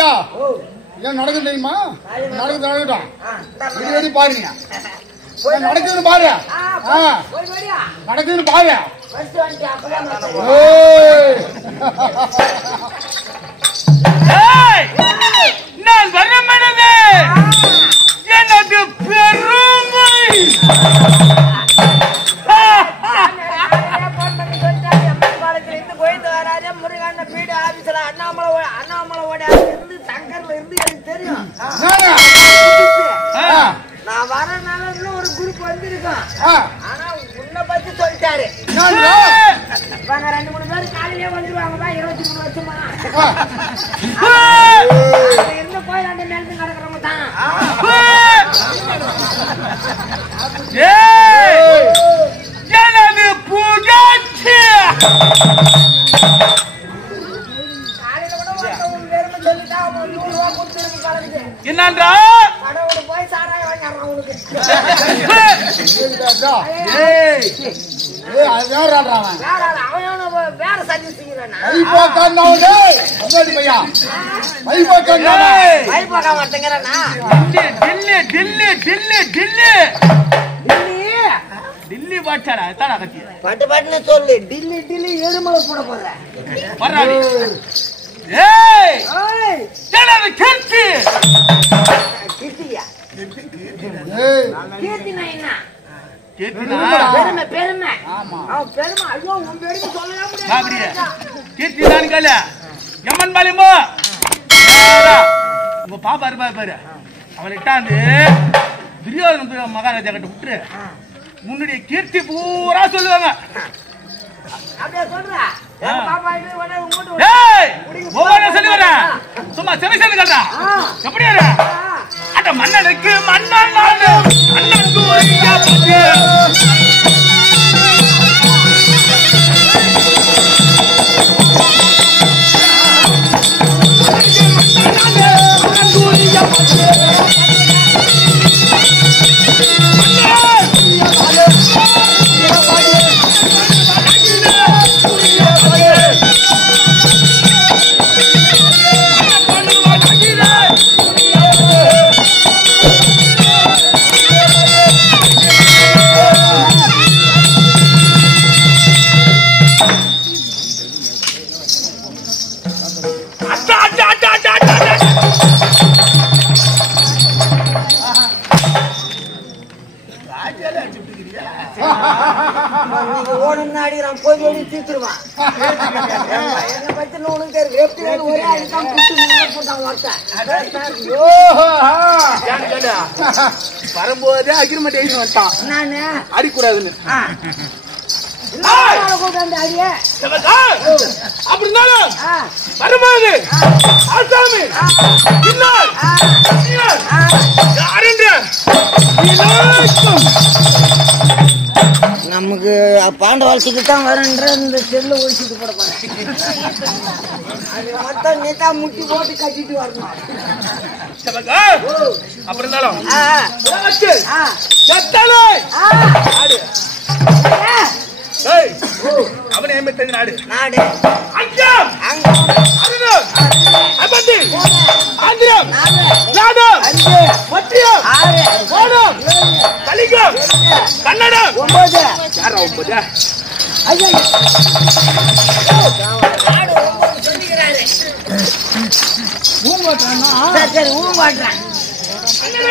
ஐயா ஏன் நடக்குது தெரியுமா? நடக்குது நடக்கட்டும். இது வரைக்கும் பாருங்க. நடக்குதுன்னு பாரு. நடக்குதுன்னு பாரு. நான் வரமனது எனது பெருமை. முருகன் வீடு ஆபீஸ்ல அண்ணாமலை இருந்து சங்கர்ல இருந்து எனக்கு தெரியும். நான் வரனால இன்னும் ஒரு குரூப் வந்திருக்கோம். ஆனா உன்னை பத்தி சொல்லிட்டாரு. இவங்க 2-3 பேர் காலையிலே வந்துருவாங்க தான் 23 வருஷமா. இருந்து போய் 2 நேரத்துக்கு கிடக்குறவங்க தான். எனது புகழ்ச்சி காலையில கூட உன் பேருமே சொல்லிட்டா 100 ரூபா கொடுத்துருக்கு கலந்து. என்னன்றா கடவுள் போய் சாராய வாங்கிடுறான் உனக்கு. வேற சர்வீஸ் டில்லி பாச்சாடா எத்தாடா கத்தி பட்டு பட்டுன்னு சொல்லு. டில்லி எருமலை போட போற வர்றாடி. ஏய் என்னது கீர்த்தி? கீர்த்தியா? கீர்த்தினா என்ன? கீர்த்தினா பெருமை பெருமை. அவன் பெருமை. ஐயோ உன் பெருமை சொல்லவே முடியாது. கீர்த்தினான்னு கேளு. எம்மன் பாலிம்போ உங்க பாப்பா இருப்பா பாரு. அவளை இட்டாந்து துரியோதன மகாராஜா கிட்ட விட்டுரு. முன்னாடி கீர்த்தி பூரா சொல்லுவாங்க. அப்படியே சொல்றா. பாப்பா இது ஒவ்வொரு சொல்லி வர சும்மா செவிசன் கேட்டா எப்படி வர அட மன்னனுக்கு மன்னன் அண்ணன் தூரியா பத்து ஓடுன்னு அடிக்கிறான். போய் ஓடி தீத்துருவான். என்ன பத்தி உனக்கு தெரியும். ஒரே அடித்தான் போட்டான் வரும்போதே அக்ரிமெண்ட் எழுதி வந்துட்டான். நானு அடிக்கூடாதுன்னு அடிய அப்படி இருந்தாலும் வரும்போது ஆசாமி நமக்கு பாண்டவாசிக்கு தான் வரன்ற இந்த செல்ல ஒழிச்சுட்டு போட போறேன். அது மொத்தம் நேத்தா முட்டி போட்டு கட்டிட்டு வரணும். அப்படி இருந்தாலும் அவனை எண்பத்தஞ்சு நாடு நாடு அங்கம் அங்கம் அருணம் அபந்தி ஆந்திரம் நாடம் மத்தியம் கோணம் கலிங்கம் கன்னடம் 9 யாரா 9 ஐயா நாடு 9 சொல்லிக்கிறாரு. ஊமாட்றானா? சரி ஊமாட்றான். என்ன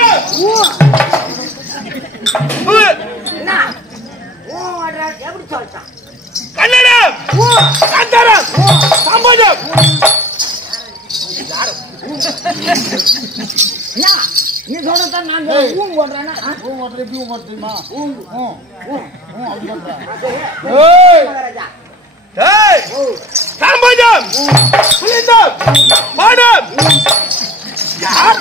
ஊமாட்றான் எப்படி சொல்றான்? கன்னடம் காந்தாரம் சாம்பஜம் நீ சொன்னதான் நான் ஊம் ஓடுறானா? ஊம் ஓட்டுற எப்படி ஊம் ஓட்டுமா? ஊம் அப்படி சொல்றேன். சாம்பஜம் புலிந்தம் பாடம் யார்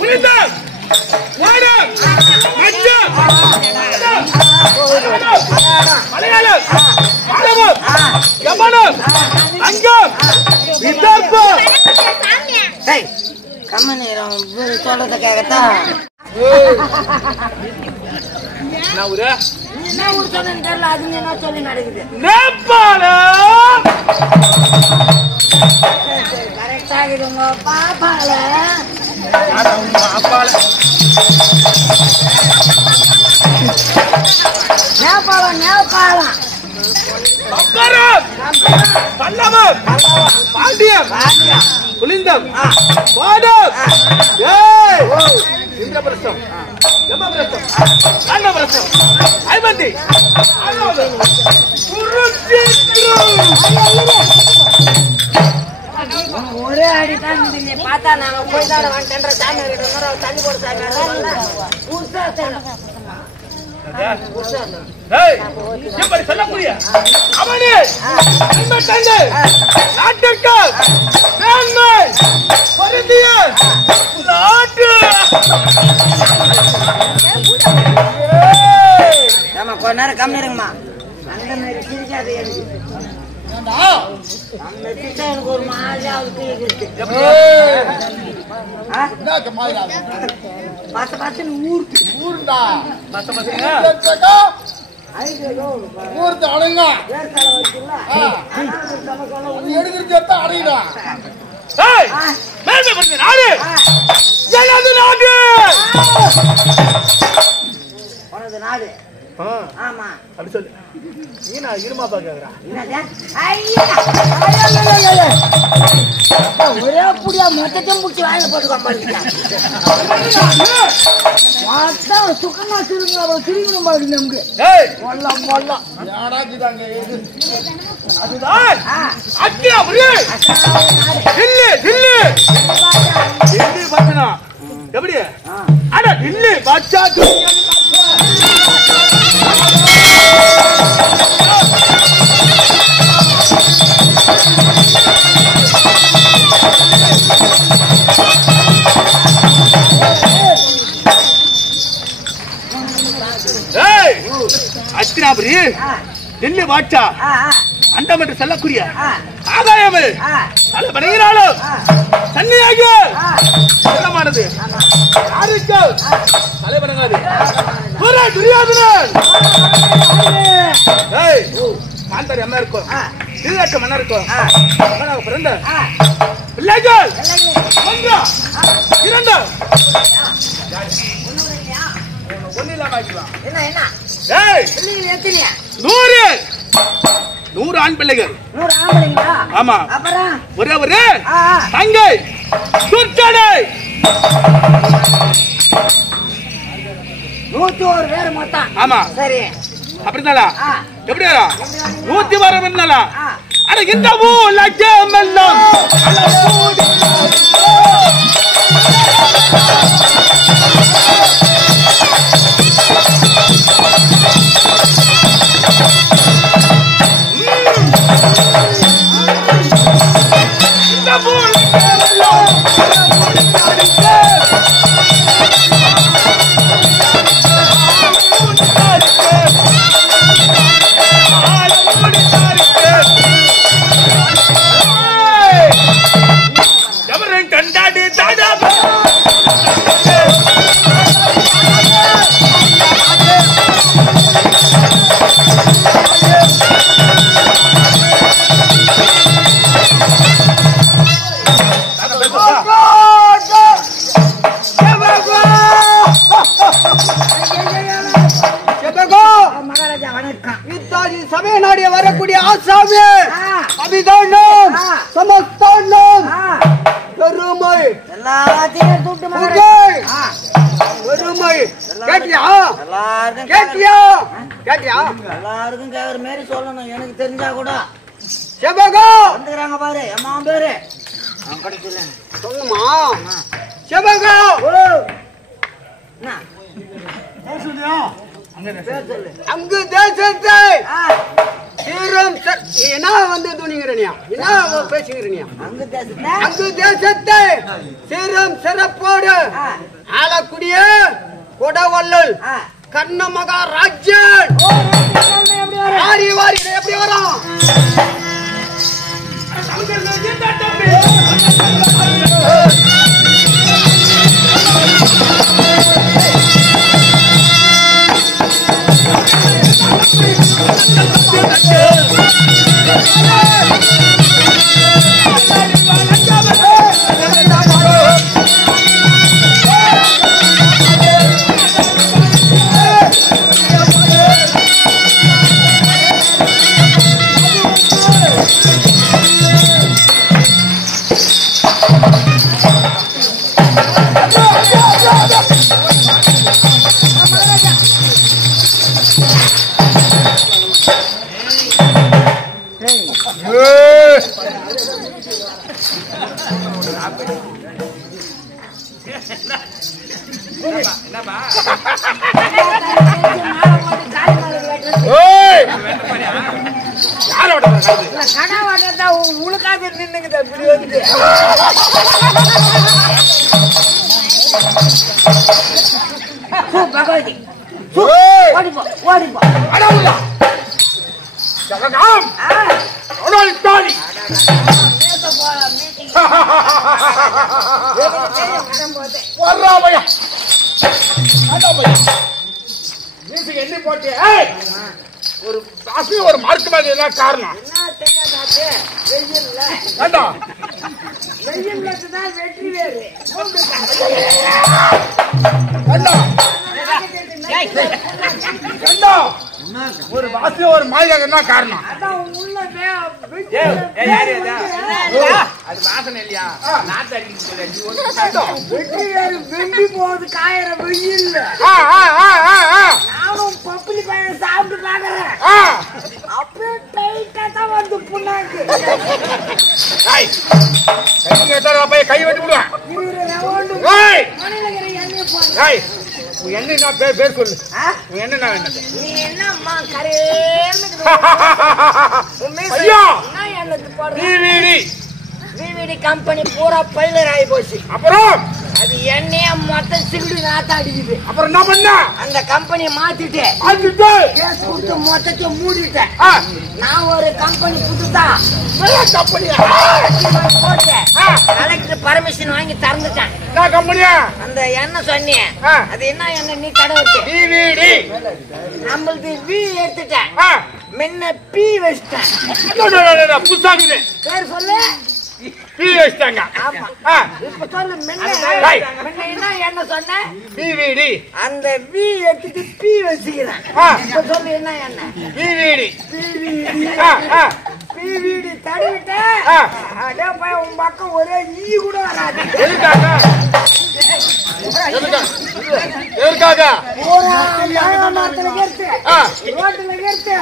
புரிந்தா வாடம் மச்சான் மலையாளம் ஆலமம் யமனம் அங்கம் விதர்ப்பம் டேய் கம்மனேரம் சொல்றத கேக்கதா நான் ஊரு என்ன ஊர் சொன்னேன்னு தெரியல அது என்ன சொல்லி நடக்குது நேபாளம் கரெக்டா இருக்குங்க பாப்பால அப்பால நேபாளம் பம்பரம் பல்லவம் பாண்டியம் புலிந்தம் வாடம் ஏய் இந்திரபிரஸ்தம் யமபிரஸ்தம் கண்ணபிரஸ்தம் ஐபந்தி ஒரே அடிதான் நீ பார்த்தா நாங்க போய் தான் வந்துட்டேன்ற சாமி கிட்ட தண்ணி போட சாமி எப்படி சொல்லக்கூடிய அவனே அன்பட்டந்து நாட்டுக்கு மேன்மை பொருந்திய நாட்டு நம்ம கொஞ்ச நேரம் கம்மி இருங்கம்மா அந்த மாதிரி சிரிக்காது எனக்கு ஒரு மாதிரியாவது ஊருண்டா மத்த பசங்க ஊருக்கு அடைங்க எடுக்கிறது அடையிடா ஏய் மேன்மை பொருந்திய நாடு எனது நாடு உனது நாடு ஆமா அப்படி சொல்லு நீ நான் இருமாப்பா கேக்குறா ஒரே புடியா மொத்தத்தையும் முடிச்சு வாயில போட்டுக்கோ சுகமா சுருங்கணும் பாருங்க நமக்கு ஏய் மொல்லம் யாராச்சுதாங்க அதுதான் அக்கியா புரிய தில்லி தில்லி தில்லி பாத்தனா எப்படி அட தில்லி பாட்சா ஏய் அஸ்திராபுரி தில்லி பாட்சா அண்டம் என்று சொல்லக்கூடிய ஆதாயம் தலை பணிகிறாலும் தன்னியாக செல்லமானது யாருக்கு தலை பணங்காது துரியோதனன் ஏய் காந்தாரி அம்மா இருக்கும் திருநாட்டு மன்னர் இருக்கும் மகனாக பிறந்த பிள்ளைகள் ஒன்று இரண்டு ஒன்னு இல்லாம ஆக்கிக்கலாம் என்ன ஏய் எத்தனையா 100 ஆண் பிள்ளைகள் 100 ஆம்பளைங்களா ஆமா அப்புறம் ஒரே ஒரு தங்கை துர்ச்சடை 101 பேர் மொத்தம் ஆமா சரி அப்படிதானா எப்படி 110 இருந்தாலா அட இந்த ஊலகே மெல்லம் சமயநாடிய வரக்கூடிய ஆசாமி அபிதானம் சமஸ்தானம் பெருமை எல்லாத்தையும் பெருமை கேட்டியா கேட்டியா கேட்டியா எல்லாருக்கும் கேக்குற மாதிரி சொல்லணும் எனக்கு தெரிஞ்சா கூட செபகா வந்துக்கிறாங்க பாரு அம்மா பேரு கிடைக்கல சொல்லுமா செபகா அங்க அங்கு தேசத்தை என்ன வந்து துணிங்கிறனியா என்ன பேசுகிறனியா அங்கு தேசத்தை சீரம் சிறப்போடு ஆளக்கூடிய கொடவள்ளல் கண்ண மகாராஜன் ஆடி வாரி எப்படி வரும் உனக்காக நின்னுங்க இப்படி வந்து பகவதி ஓடிப்போ ஓடிப்போ எண்ணி போட்டு ஒரு காசு ஒரு மார்க்கு மாதிரி என்ன காரணம் வெற்றி வேறு ஒரு வாசி ஒரு மாயாக என்ன காரணம் அது வாசனை இல்லையா நாட்டு வெற்றி வேறு வெண்டி போகுது காயற வெயில் நானும் பப்புளி பையன் சாப்பிட்டு பாக்குறேன் அப்படியே டைட்டா தான் வந்து புண்ணாக்கு கை வெட்டி விடுவேன் என்ன பேர் சொல்லு என்ன நீ என்னம்மா கரேன்னு விவிடி கம்பெனி பூரா பைலர் ஆகி போச்சு. அப்புறம் அது எண்ணெய மொத்தம் சில்லு நாத்தா அடிக்குது. அப்புறம் என்ன பண்ண? அந்த கம்பெனி மாத்திட்டு கேஸ் கொடுத்து மொத்தத்தை மூடிட்டேன். நான் ஒரு கம்பெனி புதுசா போட்டு கலெக்டர் பர்மிஷன் வாங்கி திறந்துட்டேன். கம்பெனியா அந்த எண்ணெய் சொன்னேன், அது என்ன எண்ணெய் நீ கடை வச்சு நம்மளுக்கு வி எடுத்துட்டேன், முன்ன பி வச்சிட்டேன். புதுசாகுது பேர் சொல்லு. பி வச்சிட்டாங்க. ஆமா இப்ப சொல்லு முன்ன என்ன எண்ணெய் சொன்ன? பிவிடி. அந்த வி எடுத்துட்டு பி வச்சுக்கிறேன். இப்ப சொல்லு என்ன எண்ணெய்? பிவிடி. பிவிடி தடவிட்ட அடே போய் உன் பக்கம் ஒரே ஈ கூட வராது. எதுக்காக? மரத்துல கேட்டு ரோட்டுல கேட்டு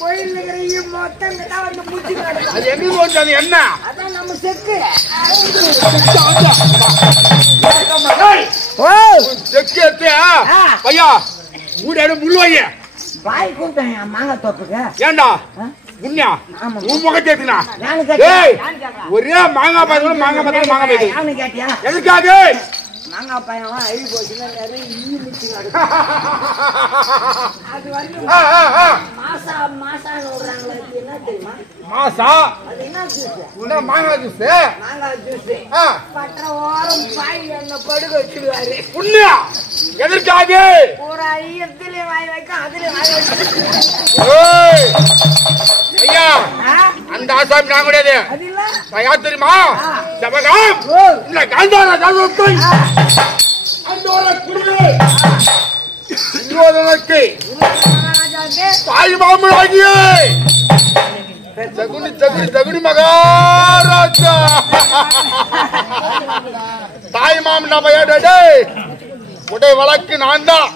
கோயில்ல இருக்கிற ஈ மொத்தம் தான் வந்து முடிச்சு கிடக்கும். அது எங்க போச்சு? அது என்ன? அதான் நம்ம செக்கு. செக்கு எடுத்து ஐயா மூணு முள்ளுவாங்க வாய் கூப்பிட்டேன் மாங்காய் தோப்புக்கு. ஏண்டா முன்னியா உன் முகத்தை எடுத்துனா ஒரே மாங்காய் பாய்க்கு மாங்காய் பாய்க்கு மாங்காய் பாய்க்கு கேட்டியா? எதுக்காக? மாங்காய் பையன் அழுகி போச்சுன்னா நிறைய ஈ மிச்சு அது வந்து மாசான்னு விடுறாங்களா? அது என்ன தெரியுமா? மாசா அது என்ன ஜூஸ்? மாங்காய் ஜூஸ். மாங்காய் ஜூஸ் பற்ற ஓரம் பாய் என்ன படுக்க வச்சுடுவாரு. புண்ணியா எதற்காக? ஒரு ஐயத்திலே வாய் வைக்க அதுல வாய் வைக்க. ஐயா அந்த ஆசாமி நான் கிடையாது. அது இல்ல யார் தெரியுமா? ஜபகம் இல்ல காந்தாரா ஜபகத்தை அந்தோர குருவே இன்வோதனக்கு தாய் மாமனாகியே ஜகுனி ஜகுனி ஜகுனி மகாராஜா தாய் மாமனா பையடே உடை வழக்கு நான் தான்.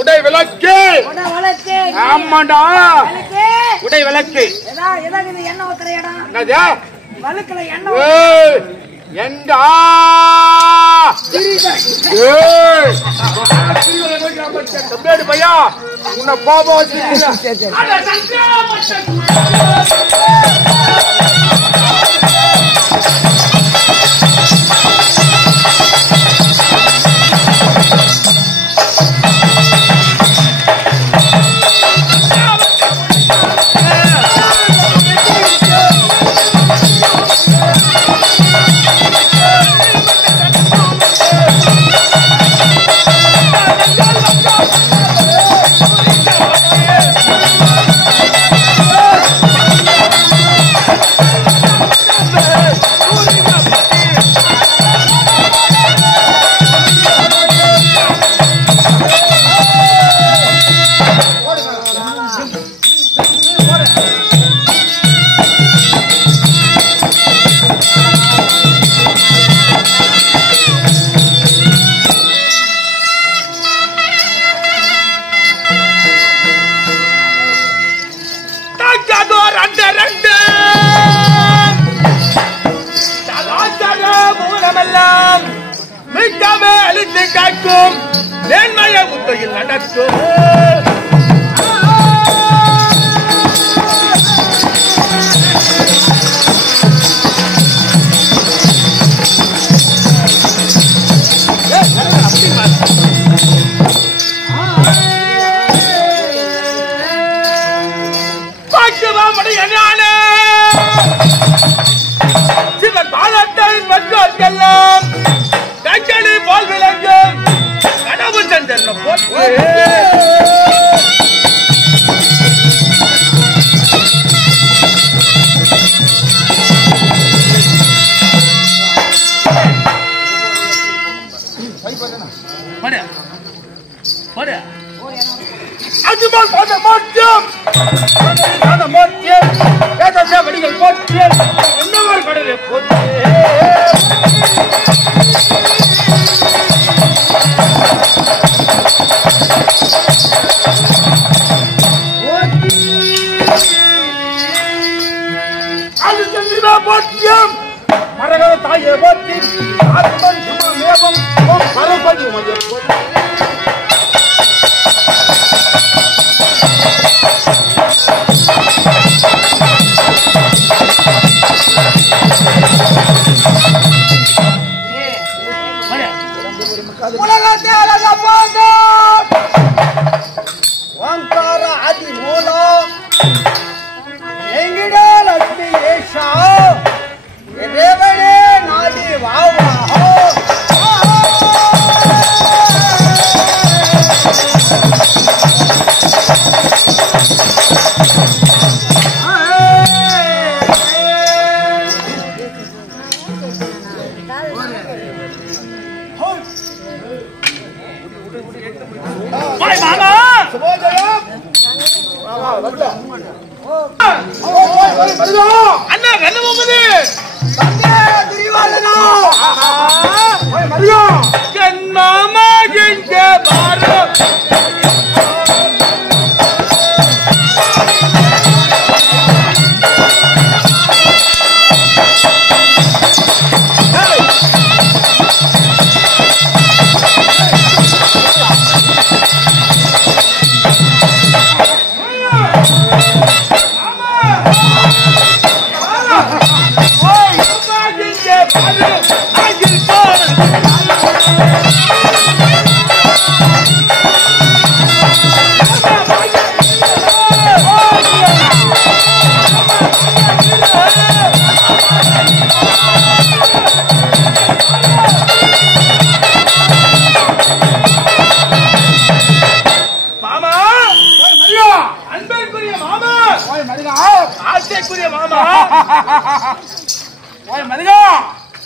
உடை விளக்கு. ஆமாண்டா உடை விளக்கு. எண்ணெய் ஊத்துற இடம் என்னது? வழுக்கல எண்ணெய் எங்கா தம்பி பையா உன்னை கோபம் வச்சு காக்கும் நேர்மைய முத்தையில் நடக்கும் சிவன் பாதத்தை பெற்றோர்க்கெல்லாம் கஞ்சலி போல் விளங்கும் கனவு சந்தன போட்டு அதுமால் போட்ட மாற்றம் வடிகள் போட்டு என்னவர் கடலை போட்டு போட்டியம் மரகத தாயை போட்டி ஆத்மன் சுமேவம் பரபதி உலகத்தை அழக போக ஓங்கார அதி மூலம் எங்கிட லட்சுமி ஏஷா தேவனே நாடி வாவாஹோ அண்ணா கண்ணு போகுது கண்ணாமா எங்க பாரு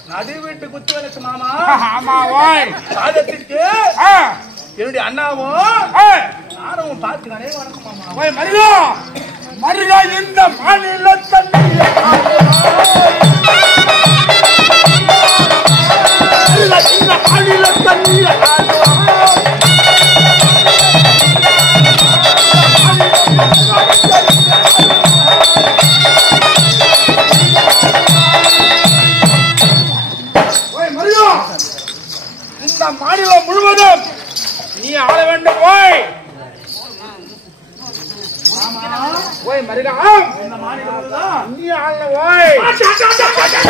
நடு வீட்டு குத்து விளக்கு மாமா. ஆமா ஓய் சாதத்திற்கு என்னுடைய அண்ணாவும் நானும் பார்த்து நிறைய வணக்கம் மாமா. ஓய் மருகா மருகா இந்த மாநில தண்ணீர் இந்த மாநில தண்ணீர் நீ ஆள ஓய்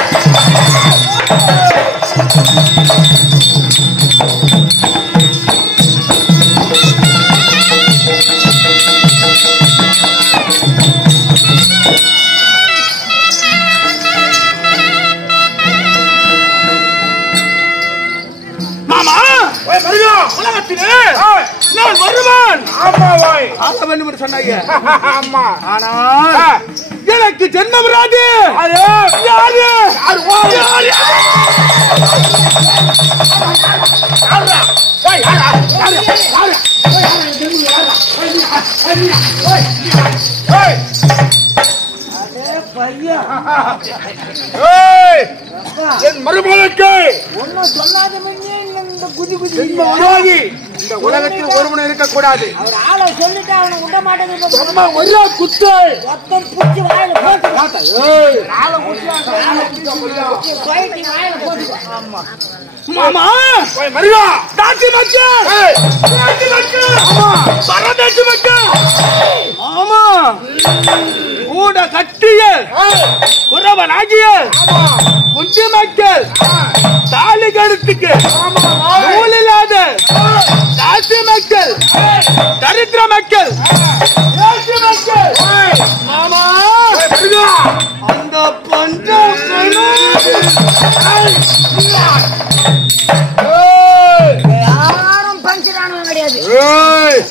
மாமா ஓய் மருகா உலகத்திலே நான் வருவான் ஆமா ஓய் ஆக வேண்டும் என்று சொன்னாங்க ஆமா ஆனா எனக்கு ஜென்மம் வராது யாரு யாரு யாரு ஓய் யாரு யாரா ஓய் யாரா யாரு யாரு ஓய் ஓய் பையன் ஏய் என் மருமகளுக்கு ஒன்னும் சொல்லாத இந்த குதி குதி துரோகி இந்த உலகத்தில் ஒருவன் இருக்க கூடாது அவர் ஆளை சொல்லிட்டு அவனை விட மாட்டேங்குது அம்மா ஒரே குத்து மொத்தம் பூச்சி வாயில போட்டு ஏய் போயிட்டு வாயில போட்டு ஆமா மாமா ஓய் மருகா தாச்சி மக்கா ஏய் தாச்சி மக்கா ஆமா பரதாச்சி மக்கா மாமா கூட கட்டிய ஏய் குறவனாகிய ஆமா குஞ்சு மக்கள் தாலி கழுத்துக்கு ஆமா நூல் இல்லாத தாசி மக்கள் தரித்திர மக்கள் ஏசி மக்கள் ஏய் மாமா ஓய் மருகா அந்த பஞ்ச ஏய் யாரும் பஞ்சரானவங்க கிடையாது ஏய்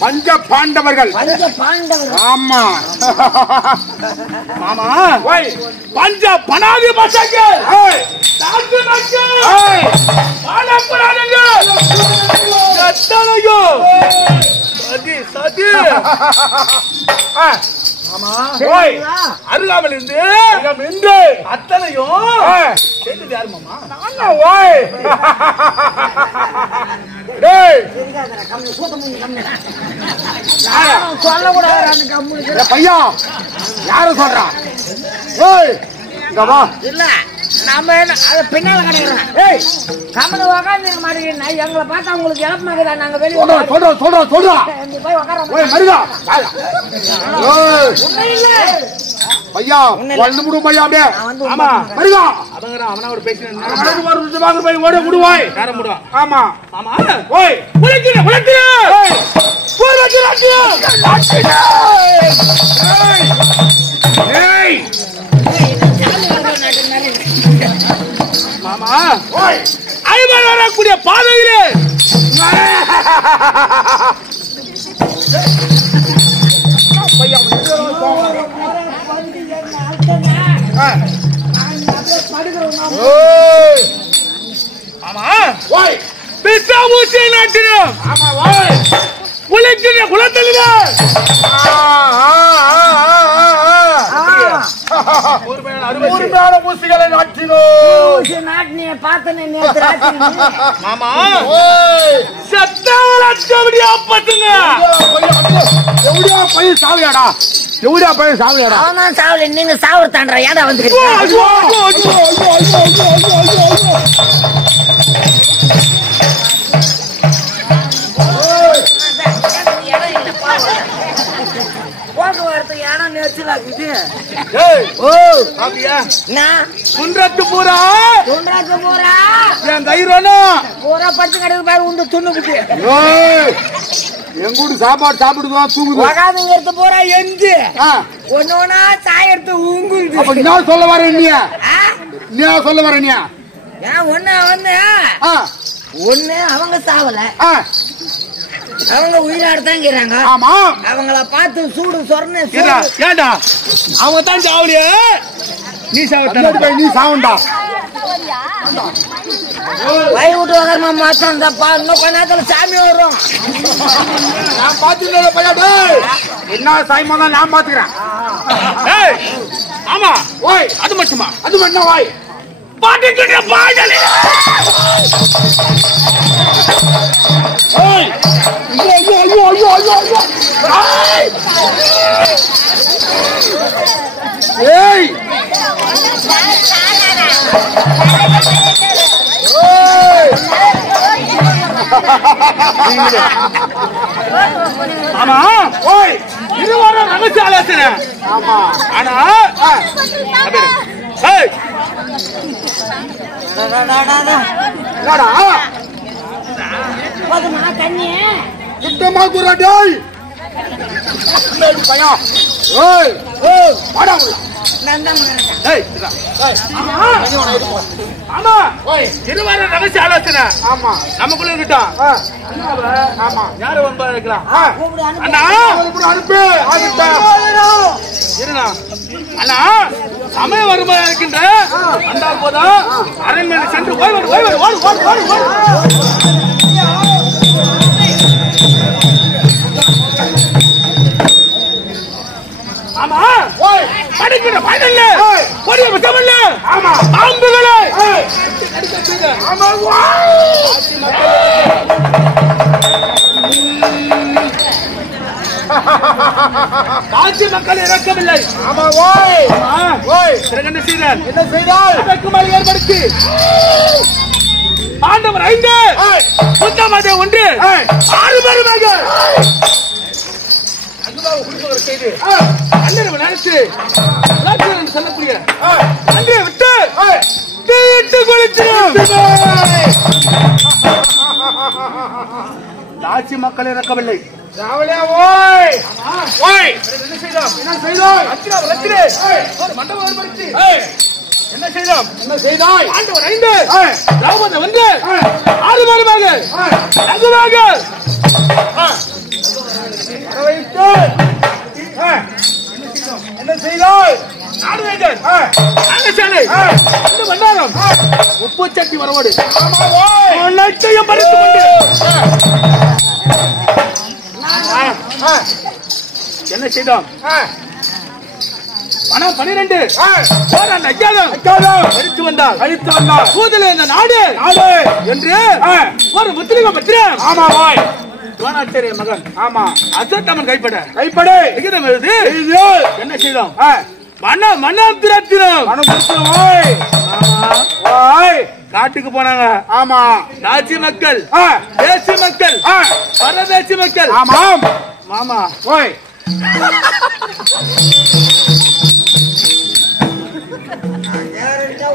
பஞ்ச பாண்டவர்கள் பஞ்ச பாண்டவர்கள் ஆமா மாமா ஓய் பஞ்ச பனாதி பசங்கள் ஏய் தாசி மக்கள் ஏய் பாலப்படாதீங்க எத்தனையோ சதி சதி மாமா ஓய் அருகாமல் இருந்து இடம் இன்று அத்தனையும் ஏய் கேட்டது யாரு மாமா நானா ஓய் டேய் தெரியாதடா கம்மி கூட்ட முடியும் கம்மி யாரும் சொல்லக்கூடாது அந்த கம்மி ஏ பையா யார சொல்றா ஏய் இங்க வா இல்ல நாம அது பின்னால கிடைக்கிறோம் ஏய் கம்மனு உக்காந்து மாட்டேங்கிறேன் எங்களை பார்த்தா உங்களுக்கு இழப்பமாக்குதா நாங்க வெளியே சொல்றா நீ போய் உக்கார ஓய் மருகா வாயா. ஏய் உண்மை இல்ல பையா வந்து முடு பையா அப்படியே நான் வந்து ஆமா மருகா அவங்க அவனோட பேசினேன் நடந்து வர வாங்க போய் ஓட முடுவாய் நேரம் முடுவா ஆமா மாமா ஓய் உழைக்கிற உழைக்கிற ஏய் பூர்வத்து ஏய் மாமா ஓய் ஐவர் வரக்கூடிய பாதையிலே பையா ஓய் மாமா ஓய் பிஸ்தா ஊசி நாட்டினம் ஆமா ஓய் உழைக்கிற குலத்தலில உரிமையான ஊசிகளை நாட்டினோ நாட்டினிய பார்த்தனே நேத்து ராத்திரி மாமா ஓய் சத்தாவளி அப்பத்துங்க எவ்வளோ பையன் சாவியாடா எவ்வளோ பையன் சாவியாடா அவன் சாவல நீங்க சாவர தாண்டா ஏடா வந்து போக்குவரத்து இடம் நெரிச்சலாக்குது ஓ அப்படியா நான் குன்றத்து பூரா தொண்டாக்க போறா என் தைரோனா பூரா பத்து கடைக்கு பாரு உண்டு துண்ணுக்குது ஏய் எங்க வீட்டு சாப்பாடு சாப்பிடுதான் தூங்குது உக்காந்து எடுத்து போறா எந்து ஆ, ஒன்னு ஒன்னா சாய் எடுத்து உங்குது அப்ப என்ன சொல்ல வர நீ ஆ? என்ன சொல்ல வர நீ ஏன் ஒண்ணு வந்து ஆ, ஒண்ணு அவங்க சாவல ஆ, அவங்க உயிராடுதான் இருக்கிறாங்க ஆமா அவங்கள பார்த்து சூடு சொர்ண ஏடா ஏடா அவங்க தான் சாவலியே நீ அண்ணாடி சாவட்ட போய் நீ சாவுண்டா வய விட்டு வகரமா மாத்திரம் தப்பா இன்னும் கொஞ்ச நேரத்துல சாமி வரும் நான் பாத்துக்கிறேன் பையா டேய் என்ன சாயமா தான் நான் பாத்துக்கிறேன் ஏய் ஆமா ஓய் அது மட்டுமா அது என்ன வாய் பாட்டுக்கிட்ட பாடலே ஓய் ஐயோ ஐயோ ஐயோ ஐயோ ஐயோ ஐய்! ஏய் ஏய் ஆமா ஓய் இருவார ரகசிய ஆலோசனை. ஆமா ஆனா ஏய் என்னடா போதுமா தண்ணி சுத்தமா குறா டேய் பையன். ஓய் ஓய் வாடா உள்ள. ஏய் ஆமா ஓய் இருவார ரகசிய ஆலோசனை. ஆமா நமக்குள்ள இருக்கட்டும். ஆமா யாரு வம்பா இருக்கலாம் கூப்பிடு அண்ணா அனுப்பு ஆகிட்டா இருண்ணா அண்ணா சமயம் வருமா இருக்கின்ற அந்த போதும் அரண்மனை சென்று ஓய்வு ஓய்வு ஓடு ஓடு ஓடு ஓடு. ஆமா ஓய் படிக்கிற பயனில்ல பொரிய விஷமில்ல. ஆமா பாம்புகளே ஆமா காட்சி மக்கள் இறக்கவில்லை. ஆமா ஓய் ஓய் என்ன செய்தார்? என்ன செய்தால் அதற்கு மேல் ஏற்படுத்தி பாண்டவர் 5 புத்தமதை 1 6 பேருமாக செய்து அண்ணன் நினைச்சு சொல்லக்கூடிய அன்றைய விட்டு தீட்டு குளிச்சிடும். ஆட்சி மக்கள் இறக்கவில்லை. ஓய் ஓய் என்ன செய்தோம் என்ன செய்தோம் ஒரு மண்டபம் ஏற்படுத்தி என்ன செய்தோம்? என்ன செய்தாய் ஆண்டவர் 5 ராமனை 1 6 பேருமாக ரகுவாக வரவைத்து என்ன செய்தாய் நாடுவேந்தர் நாகசாலை இந்த மண்டாரம் உப்பு சட்டி வரவோடு லட்சம் பறித்து கொண்டு என்ன செய்தோம்? பணம் 12 போராண்ட அஜாதம் அழித்து வந்தார் கூதல இந்த நாடு என்று ஒரு முத்திரிகை பத்திரம். ஆமா வாய் துரோணாச்சாரிய மகன் ஆமா அசத்தமன் கைப்பட கைப்படை எழுது என்ன செய்தோம்? மனம் திரத்தினம் ஓய் ஓய் காட்டுக்கு போனாங்க. ஆமா ராஜ்ய மக்கள் தேசிய மக்கள் பரதேசி மக்கள். ஆமாம் மாமா ஓய்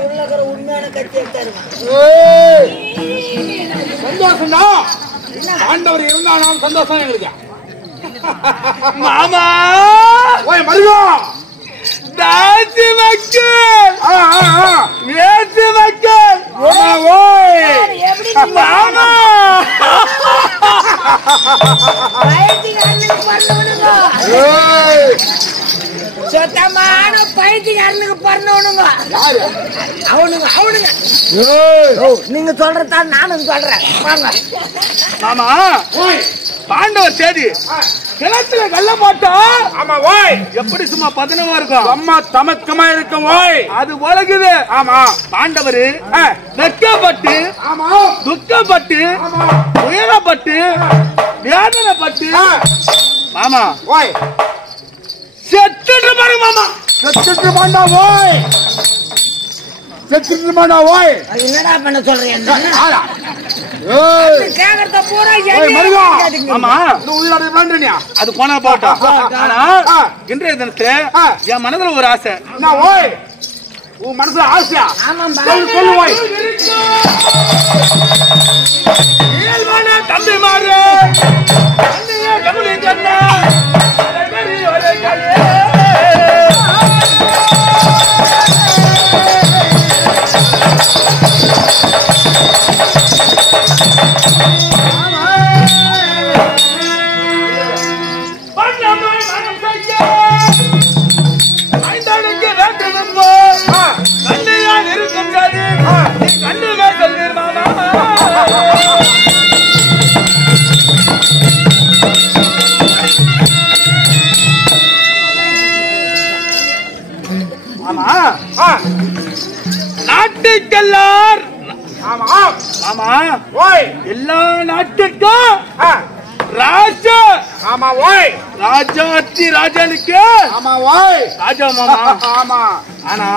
உள்ள உண்மையான கட்சி எடுத்தாரு. சந்தோஷம் தான் ஆண்டவர் இருந்தாலும் சந்தோஷம் எங்களுக்கு. மாமா ஓய் மருகம் ராஜ்ய மக்கள் வேசி மக்கள் ஓய் எப்படி மாமா பைத்தியக்காரனுக்கு பண்ணணுங்க சுத்தமான பைத்தியக்காரனுக்கு பண்ணணுங்க அவனுங்க நீங்க சொல்றதான் நானும் சொல்றேன் வாங்க. மாமா பாண்டவர் சேதி கிணத்துல வெள்ள போட்டா ஆமா ஓய் எப்படி சும்மா பதனமா இருக்கும் அம்மா தமக்கமா இருக்கும் ஓய் அது போலக்குது. ஆமா பாண்டவர் வெட்கப்பட்டு ஆமா துக்கப்பட்டு உயரப்பட்டு வேதனைப்பட்டு மாமா ஓய் செத்துட்டு பாரு மாமா செத்துட்டு மாண்டா ஓய் செத்துட்டு மாண்டா ஓய் என்னடா பண்ண சொல்றீங்க? ஏய் கேக்குறத பூரா ஓய் மருகம் மாமா இந்த உயிரோட பண்றீயா அது போனா போட்டோம். ஆனா இன்றைய தினத்துல என் மனதுல ஒரு ஆசை. என்ன ஓய் உன் மனசுல ஆசையா ஆமாம்பா. சொல்லு ஓய் தம்பி மாறு கமலி கண்ணா நாட்டுக்கெல்லாம் ஆமா ஆமா ஓய் எல்லா நாட்டுக்கும் ராஜா ஆமா ஓய் ராஜாத்தி ராஜனுக்கு ஆமா ஓய் ராஜா மாமா ஆமா ஆனா